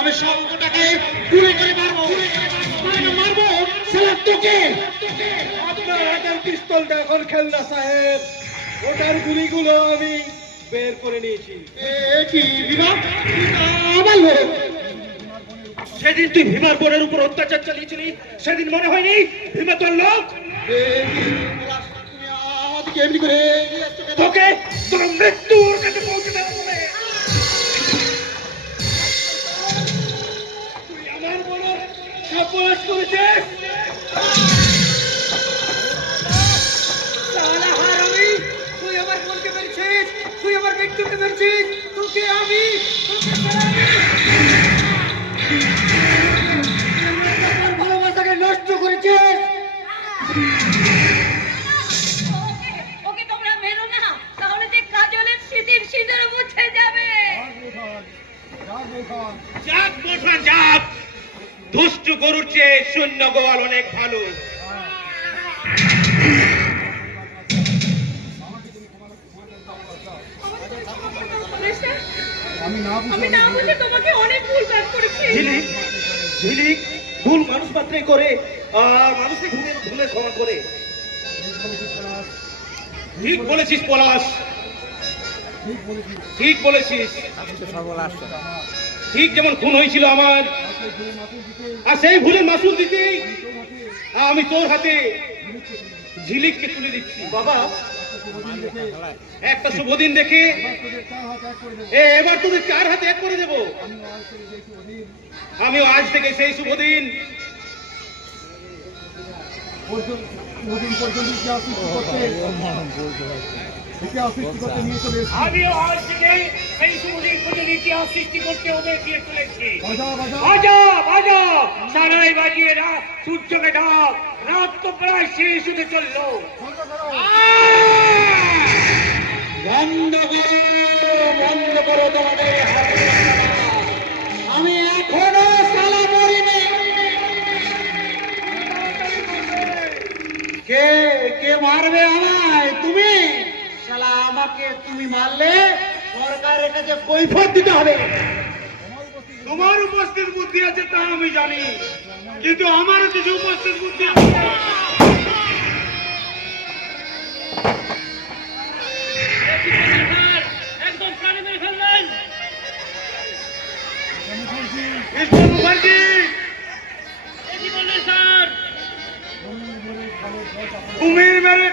আমি সবকটাকে গুলি করে মারবো, মারবো শালা তোকে। আপনার হাতের পিস্তলটা এখন খেলনা সাহেব, ওটার গুলিগুলো আমি বের করে নিয়েছি। কি বিভাগ আমার লোক? সেদিন তুই ভীমার বোনের উপর অত্যাচার চালিয়েছিলি, সেদিন মনে হয়নি ভীমা তোর লোক? আমাদেরকে এমনি করে তোকে তোর মৃত্যুর কাছে পৌঁছে দেওয়া হবে। তুই আমার বোনের সর্বনাশ করেছিস। তুই আমার বোনকে মেরেছিস, তুই আমার মৃত্যুকে মেরেছিস, তোকে আমি ভালোবাসাকে নষ্ট করেছিস। ওকে তোমরা মেরো না, তাহলে যে কাজলের স্মৃতির সিঁদুর মুছে যাবে। যাক মোটা যাক, দুষ্টু গরুর চেয়ে শূন্য গোয়াল অনেক ভালো। আমি না বুঝে তোমাকে অনেক ভুল কাজ করেছি। ঝিলিক ঝিলিক ভুল মানুষ মাত্রই করে, আর মানুষকে ভুলের ভুলে ক্ষমা করে। ঠিক বলেছিস পলাশ, ঠিক বলেছিস। ঠিক যেমন খুন হয়েছিল আমার, আর সেই ভুলের মাসুল দিতেই আমি তোর হাতে ঝিলিককে তুলে দিচ্ছি। বাবা, একটা শুভ দিন দেখে এবার তোদের চার হাতে এক করে দেবো। আমিও আজ থেকে সেই শুভ দিন আমিও আজ থেকে সেই শুভ দিন পর্যন্ত ইতিহাস সৃষ্টি করতে ওদের দিয়ে চলেছি। বাজা বাজা সারাই বাজিয়ে না, সূর্যকে ডাক, রাত তো প্রায় শেষ হতে চললো। বন্ধ করো তোমাদের হাতে। আমি এখনো শালা মরিনি। কে কে মারবে আমায়? তুমি শালা, আমাকে তুমি মারলে সরকারের কাছে কৈফিয়ত দিতে হবে। তোমার উপস্থিত বুদ্ধি আছে তা আমি জানি, কিন্তু আমারও কিছু উপস্থিত বুদ্ধি আছে। একদম প্রাণে মেরে ফেললেন মুখার্জি। কি বললেন স্যার? কুমির মেরে